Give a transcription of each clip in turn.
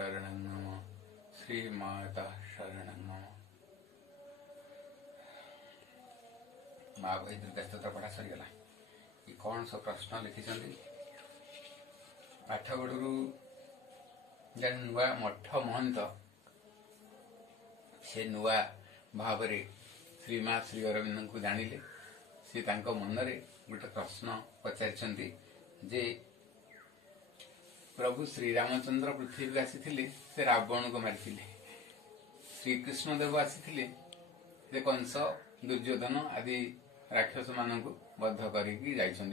शरणं नमः श्रीमाता शरणं नमः। माँ भाई दुर्गा स्तोत्र पढ़ा सरीगला। ये कौन सब प्रश्न लिखिं आठगड़ू जन नुआ मठ महंत से नुआ भाव श्रीमा श्री अरविंद को जानिले से तांको मनरे गोटे प्रश्न पचारिछंती जे प्रभु श्री रामचंद्र पृथ्वी आसी से रावण को मारी श्रीकृष्ण देव आसी से कंस दुर्योधन आदि राक्षस मान बद्ध कर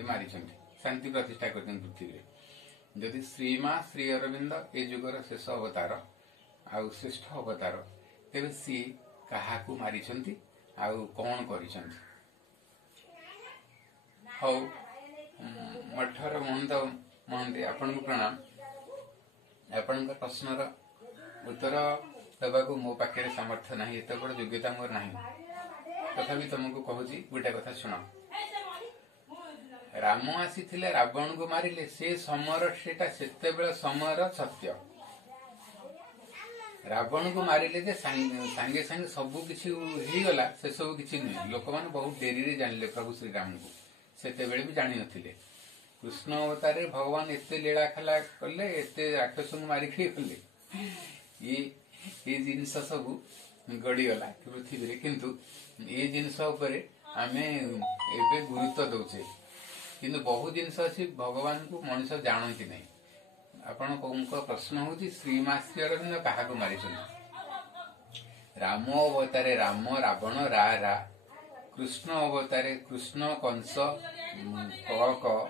मारी शांति प्रतिष्ठा कर पृथ्वी जदि श्रीमा श्री अरविंद ए जुगर शेष अवतार आउ श्रेष्ठ अवतार तेरे सी क्या मारी आउ कौन कर मठर महंत महंती आपन को प्रणाम। आपण प्रश्नर उत्तर देवाक मो पाखे सामर्थ्य ना एत बड़ योग्यता मोर ना तथापि तुमको कहूँ गोटे कथा शुण। राम आसी रावण को मारिले से समय से समय सत्य रावण को मारिले जे सांगे सांगे सबू किछि गला से सब किछि नहीं लोक मैंने बहुत डेरी जानिले प्रभु श्री राम को सेते भी जानी नथिले। कृष्ण अवतार भगवान एते लीला खेला कले एते राक्षस को मारिक कले ये जिनस सब गड़ीगला पृथ्वी किंतु ये जिनस आम एबे गुरुत्व दौचे किंतु बहुत जिनस अच्छी भगवान को मनुष्य जानती नहीं। आपण प्रश्न हूँ श्रीमा श्री अरविंद क्या मारी राम अवतारे राम रावण रा रा कृष्ण अवतारे कृष्ण कंस क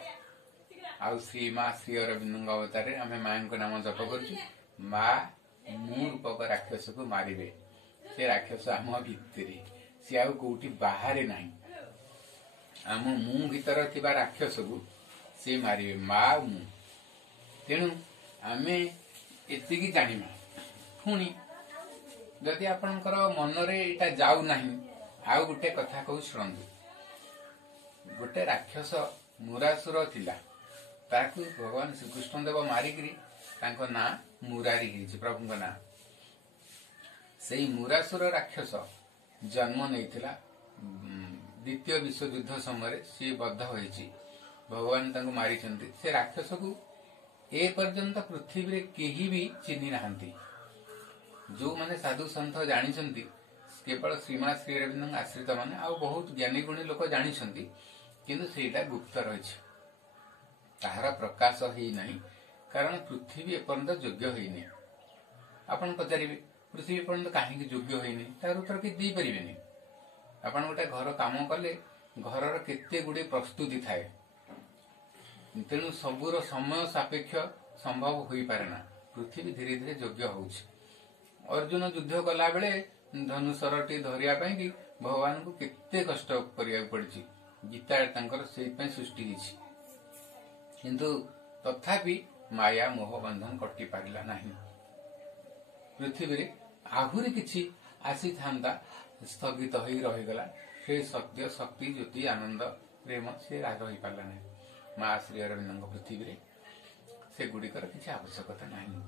आउ श्रीमा श्री अरविंद अवतारे आम माँ को नाम जप कर माँ मु रूपक राक्षस को मारे से राक्षस आम भितर सी आउ कौटी बाहर ना आम मु भीतर थिबा राक्षस को सी मारे माँ मु तेणु आम एति जानिमा पुणी जदि आपणकर मनरे एटा जाऊ नाही आउ गोटे कथा कहू शुणु। गोटे राक्षस मुरासुर थिला ताकू भगवान श्रीकृष्ण देव मारिकी ना मुरारी प्रभु ना से मुरासुर राक्षस जन्म नहीं द्वितीय विश्वयुद्ध समय सी बद्ध होइछि भगवान तांको मारी से राक्षस को ए पर्यंत पृथ्वी रे केही भी चिन्ही नाहंती। जो माने साधु संत जानी केवल श्रीमा श्री अरविंद आश्रित माने आ बहुत ज्ञानी गुणी लोक जानी किंतु सेटा गुप्त रही ताहार प्रकाश ही नहीं कारण पृथ्वी एपर्यंत योग्य होइनी। आपण पचारे पृथ्वी एपर्यंत कहीं योग्य होइनी तार उत्तर कि दे परिबेनी। आपण गोटे घर काम कले घर केते गुडे प्रस्तुति थाए तेणु सबूर समय सापेक्ष संभव हो पारे ना पृथ्वी धीरे धीरे योग्य होउछि। अर्जुन युद्ध कला बेले धनुषरटी धरिया कि भगवान को केते कष्ट करिया पड़छि गीता तांकर सेइपय सृष्टि हिछि किंतु तथापि माया मोह बंधन कटि पारिला नाही। पृथ्वी रे आहुरी किछि आसी थांदा स्थगित होई रहिगला से सत्य शक्ति ज्योति आनंद प्रेम से रही पारला नहीं। माँ श्री अरविंद पृथ्वी रे से गुड़िकर किसी आवश्यकता नहीं।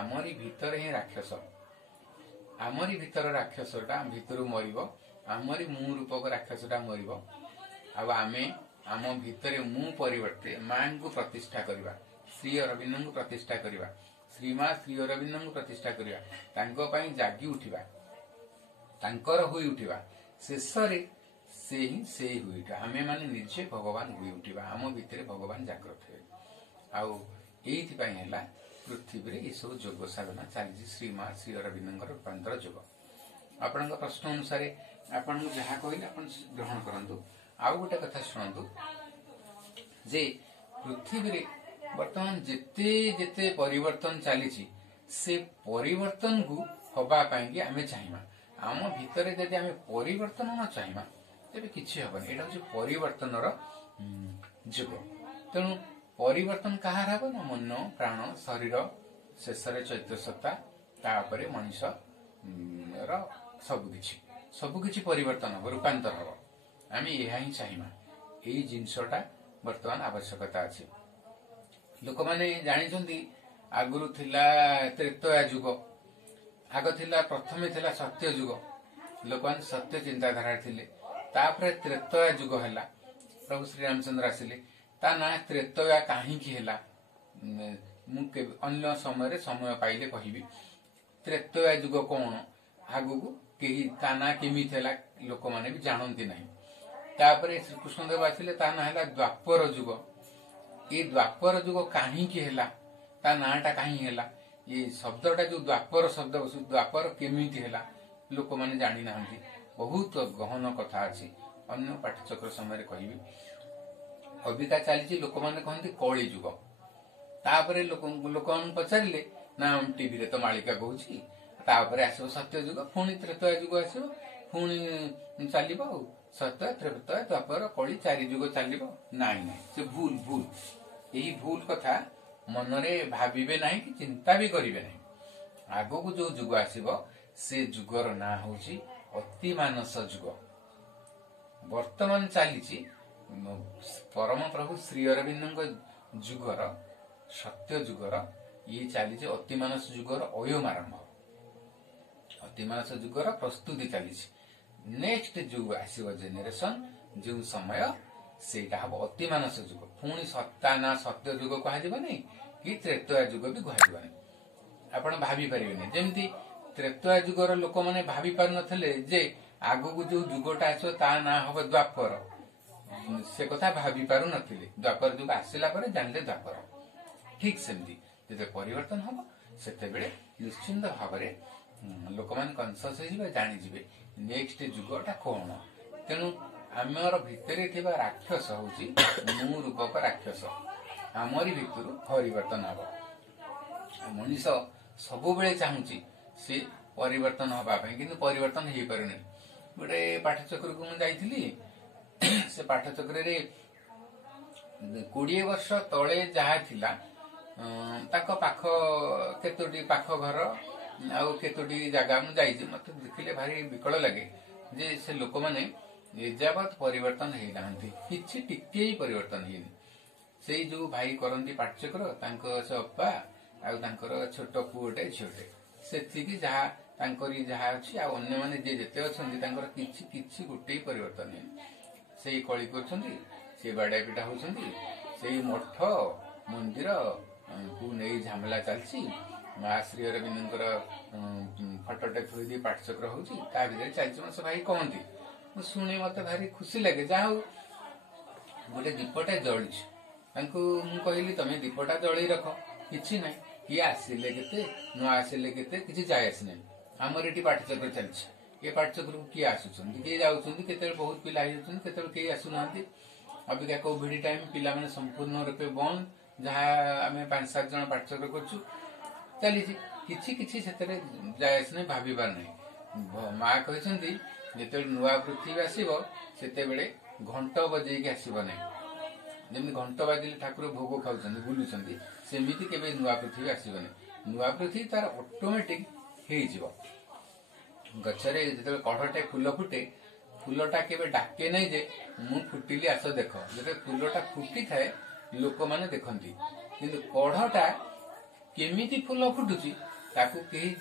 आमरी भीतर ही राक्षस आमरी भीतर राक्षसटा भीतर मरिब आमरी मु रूपक राक्षसटा मरिब आमे आम भीतर मु परिवर्ते माँ को प्रतिष्ठा करवा श्री अरविंद को प्रतिष्ठा करवा श्रीमा श्री अरविंद को प्रतिष्ठा करवा तांको पई जागी उठिबा तांकर होई उठिबा शेष रे से ही हुई आमे माने निजे भगवान हुई उठिबा आम भीतर भगवान जागृत हे आउ एइथिपाई हैला पृथ्वी रे ये सब योग साधना चली श्रीमा श्री अरविंद रूपांतर योग। आपण प्रश्न अनुसार आपण जहाँ कहले आपण ग्रहण करंतु। आउ गोटे कथा शुणु जे पृथ्वी रे वर्तमान जेते जेते परिवर्तन चली से परिवर्तन को हवा पाई आमे चाहिमा आम भीतर जदि आमे परिवर्तन न चाहिमा तेरे किछि हबनी एटा हूँ परिवर्तन जुग। तेणु परिवर्तन कहार हम ना मन प्राण शरीर शेष चैत्य सत्ता तापर मनुष्य सबकि परिवर्तन हम रूपांतर हम आम यह ही चाहिए यही जिनसटा बर्तमान आवश्यकता अच्छी। लोक मैंने जानी आगुरु थिला त्रेतया जुग, आग थिला प्रथमे थिला सत्य जुग, लोक मैंने सत्य चिंताधारा थिले। तापर त्रेतया जुग है, प्रभु श्री रामचंद्र आसिले। ता ना त्रेतया कहीं है, अन्य समय समय पाइले कहबी त्रेतया जुग कौन, आगु कहीं ता ना केमी लोक मैंने भी जानती ना। तापर श्रीकृष्णदेव आसिले, ता ना है द्वापर जुग। ये द्वापर जुग कहीं है, ता नाटा कहीं है, ये शब्दटा जो द्वापर शब्द द्वापर केमी है लोक मैंने जानी ना। बहुत गहन कथा अच्छी, अन्य पाठचक्र समय कहबी। अबिका चली लोक मैंने कहते कली जुग। तापर लोक पचारे ना टीवी तो मालिका कहूँ आसो सत्य जुग, पुणी त्रेतया जुग आसो, पुणी चलो सत्य त्रेतया द्वापर कली 4 जुग चलो। नाई ना से भूल भूल, यही भूल कथा मनरे भाविबे नहीं कि चिंता भी करिवे नहीं। आगो को जो जुग आसीबो से जुगर ना होची अति मानस जुग। वर्तमान चली परम प्रभु श्री अरविंद जुगर सत्य जुगर ये चली अति मानस जुगर अयम आरंभ। अति मानस जुगर प्रस्तुति चली नेक्स्ट जुग आसीबो जेनेरेशन जो समय सेटा हम अति मानस जुग। पुणी सत्ता ना सत्य जुग कह कि त्रेतया जुग भी कह आपण भाभी पारे जमी त्रेतया जुगर लोक मैंने भाभी पार नथिले जे आगु जो जुगटा आसो ता ना हम द्वापर, से कथा भाभी पारु नथिले। द्वापर जुग आसिला परे जानले द्वापर। ठीक सेमती जब परिवर्तन हम सेते बेले निश्चिंत भाव में लोक मैंने कनसियस हो जानीजे नेक्स्ट जुगटा कौन। तेणु आमर भितर थिबा राक्षस होची मु रूपक राक्षस, आमरी भितर परिवर्तन हम। मनीष सबु बेले चाहूची से परिवर्तन हवापाई किंतु परिवर्तन हो पारे। गोटे पाठचक्र को मुझे से पाठचक्र 20 वर्ष तले जहा थिला ताको पाख केतोटी पाख घर आउ केतोटी जगह मुझे मत देखिले भारी विकल लगे जे से लोक मैंने एजावत परिवर्तन हो ना कि टिके ही परिवर्तन है। से जो भाई करती पाठचक्र से अप्पा आर छोट पुओटे झीटे से जहाँ जहाँ अच्छी अन्य मैंने जे जेते अच्छा किसी गोटे परिवर्तन है। से कली कर बाड़ा पिटा होती मठ मंदिर को नहीं झमेला चलती। माँ श्री अरविंद फटोटे थोड़ी पाठचक्र होती चलती से भाई कहती शुणी मत भारी खुशी लगे। जहा गोटे दीपटे जली कहली तुम दीपटा जलि रख कि ना किए आसिले के न आसिले के जाए आस ना। आमर ये पाठचक्र चलती ये पाठचक्र को किए आसुच्च किए जाते बहुत पिला के आसुना। अबिका कोविड टाइम पिला माने संपूर्ण रूपे बंद जहाँ आम 5-7 जन पाठचक्र कर चली जाए आसना भावार ना। माँ कहते जो नुआ पृथ्वी आसो से घंट बजे आसब ना। जमी घंट बाजिले ठाकुर भोग खाऊँ बुलूं सेमती के नुआ पृथ्वी आसबनी। नुआ पृथ्वी तार ऑटोमेटिक हो गचरे जो कढ़टे फूल फुटे फूलटा के डाके नहीं जे मु फुटिली आस देख। जो फूलटा फुटी थाए लोक मैंने देखती किंतु कढ़टा केमिति फूल फुटुची ताकू कहीं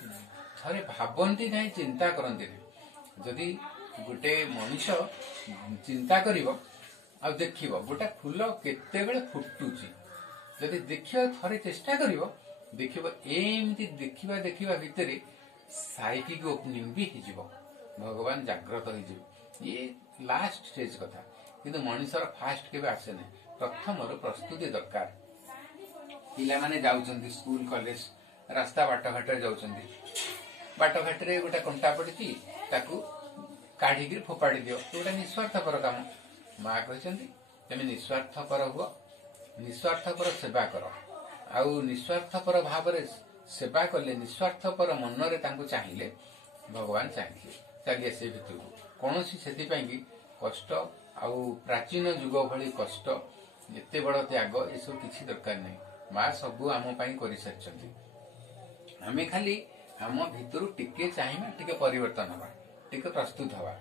थे भावती ना चिंता करती। जदि गोटे मनीष चिंता करिवो आ देखिबो गोटे फूल केते बेले फुटुची जदि देखियो थरे चेष्टा करिवो देखिबो एमती देखिबा देखिबा भितरे साइकिक ओपनिंग भी हिजिबो। भगवान जागृत हो ये लास्ट स्टेज कथा किंतु मनीषर फास्ट केबे आसे ना। प्रथम प्रस्तुति दरकार। पिला माने जाउचंदी स्कूल कॉलेज रास्ता बाटघाट जाउचंदी बाटघाट रे गोटे कंटा पड़ती ताकू काढ़ी फोपाड़ी दियो गोटे निस्वार्थपर काम। माँ कहते तुम निस्वार्थपर हुआ निस्वार्थपर सेवा कर आउ निस्वार्थपर भाव सेवा कले निस्वार्थपर मनरे चाहिए भगवान चाहिए चली आसे भितर कौन से कष्ट आउ प्राचीन जुग भली कष्ट एते बड़ त्याग ये सब किसी दरकार नहीं। माँ सबू आम कर सारी आम खाली आम भितर टिके चाहिए टिके परिवर्तन हवा टिके प्रस्तुत हवा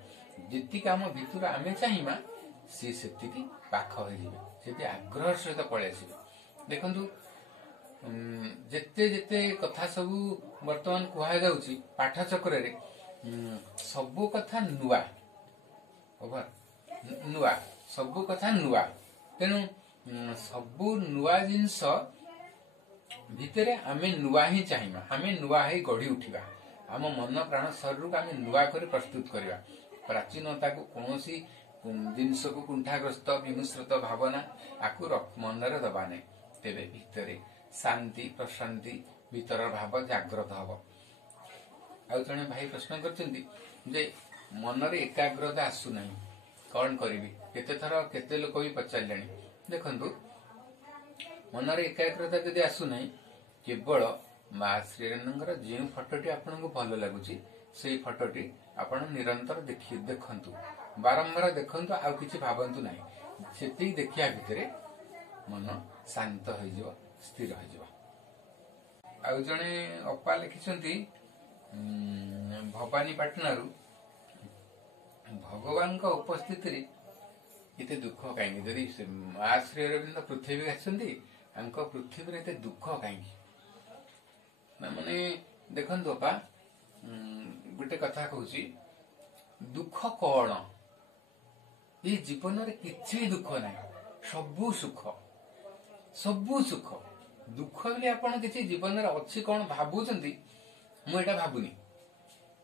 जी आम भितर आम चाहिए सी से पाख हो आग्रह सहित पलि आसबे। देखु ଯେତେ ଯେତେ କଥା ସବୁ ବର୍ତ୍ତମାନ କୁହାଯାଉଛି ପାଠ ଚକ୍ରରେ, ସବୁ କଥା ନୂଆ, ନୂଆ ସବୁ କଥା ନୂଆ। ତେଣୁ ସବୁ ନୂଆ ଜିନିଷ ଭିତରେ ଆମେ ନୂଆ ହିଁ ଚାହିଁବା, ଆମେ ନୂଆ ହେଇ ଗଢି ଉଠିବା, ଆମ ମନ ପ୍ରାଣ ଶରୀରକୁ ଆମେ ନୂଆ କରି ପ୍ରସ୍ତୁତ କରିବା। ପ୍ରାଚୀନତାକୁ କୌଣସି ଜିନିଷକୁ କୁଣ୍ଠାଗ୍ରସ୍ତ ବିମିଶ୍ରିତ ଭାବନା ଆକୁ ମନରେ ଦବା ନାହିଁ। ତେବେ ଭିତରେ ଶାନ୍ତି ପ୍ରଶାନ୍ତି ଭିତର ଭାବ ଜାଗ୍ରତ ହବ। ଆଉ ଜଣେ ଭାଇ ପ୍ରଶ୍ନ କରିଛନ୍ତି ଯେ ମନରେ ଏକାଗ୍ରତା ଆସୁନାହିଁ, କଣ କରିବି? କେତେଥର କେତେ ଲୋକ ବି ପଚାରିଲେଣି। ଦେଖନ୍ତୁ, ମନରେ ଏକାଗ୍ରତା ଯଦି ଆସୁନାହିଁ, କେବଳ ମା ଶ୍ରୀରାମଙ୍କର ଯେଉଁ ଫଟୋଟି ଆପଣଙ୍କୁ ଭଲ ଲାଗୁଛି ସେଇ ଫଟୋଟି ଆପଣ ନିରନ୍ତର ଦେଖନ୍ତୁ, ବାରମ୍ବାର ଦେଖନ୍ତୁ, ଆଉ କିଛି ଭାବନ୍ତୁ ନାହିଁ। ସେତିକି ଦେଖିବା ଭିତରେ ମନ ଶାନ୍ତ ହୋଇଯିବ, ସ୍ଥିର ହୋଇଯିବ। ଆଉ ଜଣେ ଅପା ଲେଖିଛନ୍ତି ଭବାନୀପାଟଣାରୁ, ଭଗବାନଙ୍କ ଉପସ୍ଥିତିରେ ଏତେ ଦୁଃଖ କାହିଁକି? ଯଦି ମା ଶ୍ରୀ ଅରବିନ୍ଦ ପୃଥିବୀ ଆସିଛନ୍ତି, ତାଙ୍କ ପୃଥିବୀରେ ଏତେ ଦୁଃଖ କାହିଁକି? ନା ମାନେ ଦେଖନ୍ତୁ ଅପା, ଗୋଟେ କଥା କହୁଛି, ଦୁଃଖ କଣ? ଏଇ ଜୀବନରେ କିଛି ଦୁଃଖ ନାହିଁ, ସବୁ ସୁଖ, ସବୁ ସୁଖ। ଦୁଃଖ ବୋଲି ଆପଣ କିଛି ଜୀବନରେ ଅଛି କଣ ଭାବୁଛନ୍ତି? ମୁଁ ଏଇଟା ଭାବୁନି।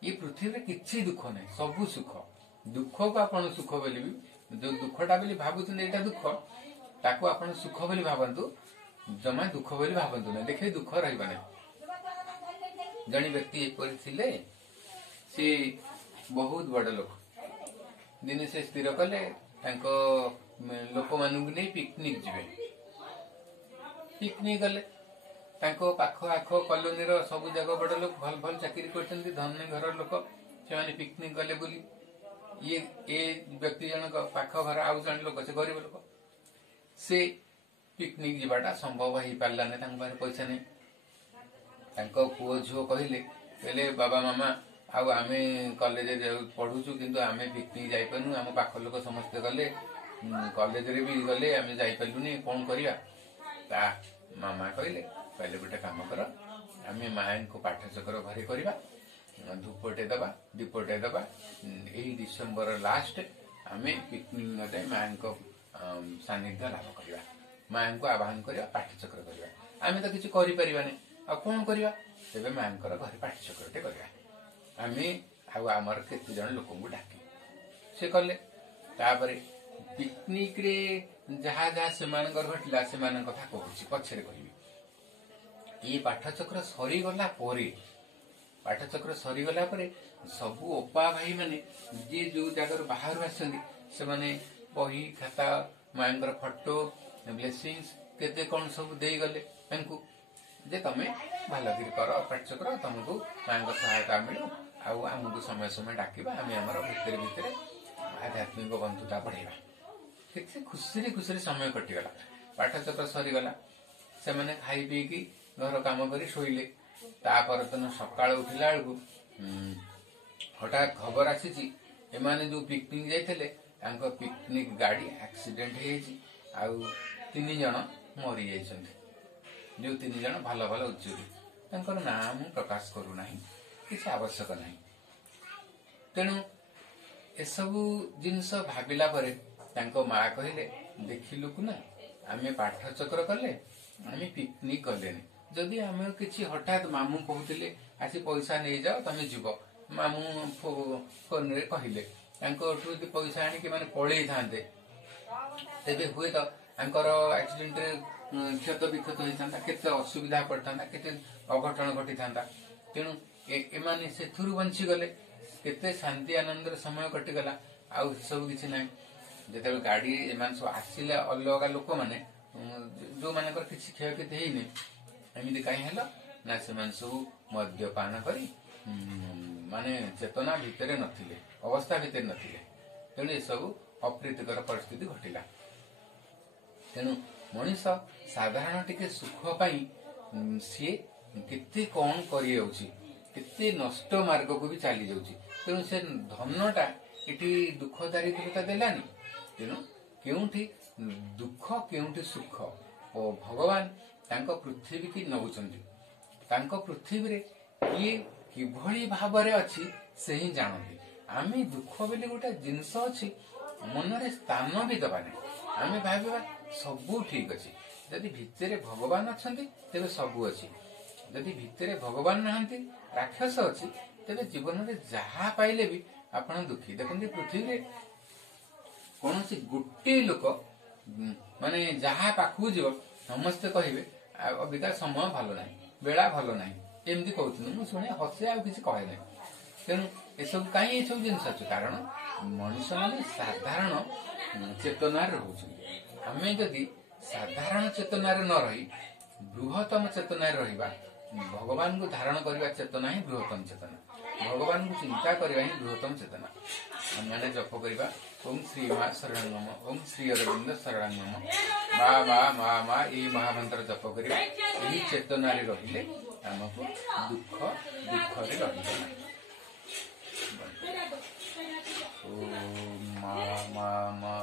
ଏ ପୃଥିବୀରେ କିଛି ଦୁଃଖ ନାହିଁ, ସବୁ ସୁଖ। ଦୁଃଖକୁ ଆପଣ ସୁଖ ବୋଲି ବି, ଯୋଉ ଦୁଃଖଟା ବୋଲି ଭାବୁଛନ୍ତି ଏଇଟା ଦୁଃଖ, ତାକୁ ଆପଣ ସୁଖ ବୋଲି ଭାବନ୍ତୁ, ଜମା ଦୁଃଖ ବୋଲି ଭାବନ୍ତୁ ନାହିଁ। ଦେଖିବେ ଦୁଃଖ ରହିବ ନାହିଁ। ଜଣେ ବ୍ୟକ୍ତି ଏପରି ଥିଲେ, ସେ ବହୁତ ବଡ ଲୋକ। ଦିନେ ସେ ସ୍ଥିର କଲେ ତାଙ୍କ ଲୋକମାନଙ୍କୁ ନେଇ ପିକନିକ ଯିବେ। ପିକନିକ ଗଲେ, ତାଙ୍କ ପାଖ ଆଖ କଲୋନୀର ସବୁ ଜାଗ ବଡ ଲୋକ, ଭଲ ଭଲ ଚାକିରି କରିଛନ୍ତି, ଧନୀ ଘର ଲୋକ, ସେମାନେ ପିକନିକ ଗଲେ ବୋଲି। ଏ ବ୍ୟକ୍ତି ଜଣକ ପାଖ ଘର ଆଉ ଜଣେ ଲୋକ, ସେ ଗରିବ ଲୋକ, ସେ ପିକନିକ ଯିବାଟା ସମ୍ଭବ ହେଇପାରିଲାନି, ତାଙ୍କ ପାଖରେ ପଇସା ନାହିଁ। ତାଙ୍କ ପୁଅ ଝିଅ କହିଲେ ବାବା ମାମା, ଆଉ ଆମେ କଲେଜରେ ପଢୁଛୁ, କିନ୍ତୁ ଆମେ ପିକନିକ ଯାଇପାରୁନୁ, ଆମ ପାଖ ଲୋକ ସମସ୍ତେ ଗଲେ, କଲେଜରେ ବି ଗଲେ, ଆମେ ଯାଇପାରିଲୁନି, କଣ କରିବା? ତା ମାମା କହିଲେ ଗୋଟେ କାମ କର, ଆମେ ମାଙ୍କୁ ପାଠଚକ୍ର ଘରେ କରିବା, ଧୂପଟେ ଦବା, ଦୀପଟେ ଦବା, ଏଇ ଡିସେମ୍ବର ଲାଷ୍ଟ ଆମେ ପିକନିକ ମାଙ୍କ ସାନ୍ନିଧ୍ୟ ଲାଭ କରିବା, ମାଙ୍କୁ ଆବାହନ କରିବା, ପାଠଚକ୍ର କରିବା। ଆମେ ତ କିଛି କରିପାରିବାନି, ଆଉ କଣ କରିବା? ତେବେ ମାଙ୍କର ଘରେ ପାଠଚକ୍ରଟେ କରିବା, ଆମେ ଆଉ ଆମର କେତେ ଜଣ ଲୋକଙ୍କୁ ଡାକି। ସେ କଲେ। ତାପରେ ପିକନିକରେ ଯାହା ଯାହା ସେମାନଙ୍କର ଘଟିଲା, ସେମାନଙ୍କ କଥା କହୁଛି, ପଛରେ କହିବି। ଏଇ ପାଠଚକ୍ର ସରିଗଲା ପରେ, ପାଠଚକ୍ର ସରିଗଲା ପରେ ସବୁ ଅପା ଭାଇ ମାନେ ଯିଏ ଯୋଉ ଜାଗାରୁ ବାହାରୁ ଆସିଛନ୍ତି, ସେମାନେ ବହି ଖାତା, ମାଙ୍କର ଫଟୋ, ବ୍ଲେସିଂସ, କେତେ କଣ ସବୁ ଦେଇଗଲେ ତାଙ୍କୁ, ଯେ ତମେ ଭଲକିରି କର ପାଠଚକ୍ର, ତମକୁ ମାଙ୍କ ସହାୟତା ମିଳୁ, ଆଉ ଆମକୁ ସମୟ ସମୟ ଡାକିବା, ଆମେ ଆମର ଭିତରେ ଭିତରେ ଆଧ୍ୟାତ୍ମିକ ବନ୍ଧୁତା ବଢେଇବା। କେତେ ଖୁସିରେ ଖୁସିରେ ସମୟ କଟିଗଲା। ପାଠଚକ୍ର ସରିଗଲା, ସେମାନେ ଖାଇ ପିଇକି ଘର କାମ କରି ଶୋଇଲେ। ତା ପରଦିନ ସକାଳ ଉଠିଲା ବେଳକୁ ହଠାତ୍ ଖବର ଆସିଛି, ଏମାନେ ଯୋଉ ପିକନିକ ଯାଇଥିଲେ, ତାଙ୍କ ପିକନିକ ଗାଡି ଆକ୍ସିଡେଣ୍ଟ ହେଇଯାଇଛି, ଆଉ 3 ଜଣ ମରି ଯାଇଛନ୍ତି। ଯୋଉ 3 ଜଣ ଭଲ ଭଲ ଉଚ୍ଚରୁ, ତାଙ୍କର ନାଁ ମୁଁ ପ୍ରକାଶ କରୁନାହିଁ, କିଛି ଆବଶ୍ୟକ ନାହିଁ। ତେଣୁ ଏସବୁ ଜିନିଷ ଭାବିଲା ପରେ ତାଙ୍କ ମା କହିଲେ, ଦେଖିଲୁ ନା, ଆମେ ପାଠଚକ୍ର କଲେ, ଆମେ ପିକନିକ ଗଲେନି। ଯଦି ଆମେ କିଛି ହଠାତ୍ ମାମୁଁ କହୁଥିଲେ ଆସି ପଇସା ନେଇଯାଅ ତମେ ଯିବ, ମାମୁଁ ଫୋନରେ କହିଲେ, ତାଙ୍କଠୁ ଯଦି ପଇସା ଆଣିକି ମାନେ ପଳେଇଥାନ୍ତେ, ତେବେ ହୁଏତ ତାଙ୍କର ଆକ୍ସିଡେଣ୍ଟରେ କ୍ଷତ ବିକ୍ଷତ ହେଇଥାନ୍ତା, କେତେ ଅସୁବିଧା ପଡିଥାନ୍ତା, କେତେ ଅଘଟଣ ଘଟିଥାନ୍ତା। ତେଣୁ ଏମାନେ ସେଥିରୁ ବଞ୍ଚିଗଲେ, କେତେ ଶାନ୍ତି ଆନନ୍ଦରେ ସମୟ କଟିଗଲା। ଆଉ ସବୁ କିଛି ନାହିଁ। ଯେତେବେଳେ ଗାଡି ଏମାନେ ସବୁ ଆସିଲେ, ଅଲଗା ଲୋକମାନେ ଯୋଉମାନଙ୍କର କିଛି କ୍ଷୟକ୍ଷତି ହେଇନି, ଏମିତି କାହିଁ ହେଲା ନା, ସେମାନେ ସବୁ ମଦ୍ୟପାନ କରି ମାନେ ଚେତନା ଭିତରେ ନଥିଲେ, ଅବସ୍ଥା ଭିତରେ ନଥିଲେ। ତେଣୁ ଏସବୁ ଅପ୍ରୀତିକର ପରିସ୍ଥିତି ଘଟିଲା। ତେଣୁ ମଣିଷ ସାଧାରଣ ଟିକେ ସୁଖ ପାଇଁ ସିଏ କେତେ କଣ କରିଯାଉଛି, କେତେ ନଷ୍ଟ ମାର୍ଗକୁ ବି ଚାଲି ଯାଉଛି। ତେଣୁ ସେ ଧନଟା ଏଠି ଦୁଃଖ ଦାରିଦ୍ରତା ଦେଲାନି। ତେଣୁ କେଉଁଠି ଦୁଃଖ କେଉଁଠି ସୁଖ, ଓ ଭଗବାନ ତାଙ୍କ ପୃଥିବୀ କି ନଉଛନ୍ତି। ତାଙ୍କ ପୃଥିବୀରେ କିଏ କିଭଳି ଭାବରେ ଅଛି ସେ ହିଁ ଜାଣନ୍ତି। ଆମେ ଦୁଃଖ ବୋଲି ଗୋଟେ ଜିନିଷ ଅଛି ମନରେ ସ୍ଥାନ ବି ଦେବା ନାହିଁ। ଆମେ ଭାବିବା ସବୁ ଠିକ ଅଛି। ଯଦି ଭିତରେ ଭଗବାନ ଅଛନ୍ତି ତେବେ ସବୁ ଅଛି। ଯଦି ଭିତରେ ଭଗବାନ ନାହାନ୍ତି, ରାକ୍ଷସ ଅଛି, ତେବେ ଜୀବନରେ ଯାହା ପାଇଲେ ବି ଆପଣ ଦୁଃଖୀ। ଦେଖନ୍ତୁ ପୃଥିବୀରେ କୌଣସି ଗୋଟିଏ ଲୋକ ମାନେ ଯାହା ପାଖକୁ ଯିବ ସମସ୍ତେ କହିବେ ଅବିକା ସମୟ ଭଲ ନାହିଁ, ବେଳା ଭଲ ନାହିଁ, ଏମିତି କହୁଛନ୍ତି। ମୁଁ ଶୁଣେ ହସେ, ଆଉ କିଛି କହେ ନାହିଁ। ତେଣୁ ଏସବୁ କାହିଁ ଏସବୁ ଜିନିଷ ଅଛି? କାରଣ ମଣିଷ ମାନେ ସାଧାରଣ ଚେତନାରେ ରହୁଛନ୍ତି। ଆମେ ଯଦି ସାଧାରଣ ଚେତନାରେ ନ ରହି ବୃହତ୍ତମ ଚେତନାରେ ରହିବା, ଭଗବାନଙ୍କୁ ଧାରଣ କରିବା ଚେତନା ହିଁ ବୃହତ୍ତମ ଚେତନା। ଭଗବାନଙ୍କୁ ଚିନ୍ତା କରିବା ହିଁ ବୃହତ୍ତମ ଚେତନା। ଆମେ ଜପ କରିବା ଓಂ ଶ୍ରୀ ମା ଶରଣାଙ୍ଗମ, ଓಂ ଶ୍ରୀ ଅରବିନ୍ଦ ଶରଣାଙ୍ଗମ, ମା ମା ମା ମା, ଏଇ ମହାମନ୍ତ୍ର ଜପ କରିବା। ଏହି ଚେତନାରେ ରହିଲେ ଆମକୁ ଦୁଃଖରେ ରହିବ ନାହିଁ। ଓଁ ମା ମା ମା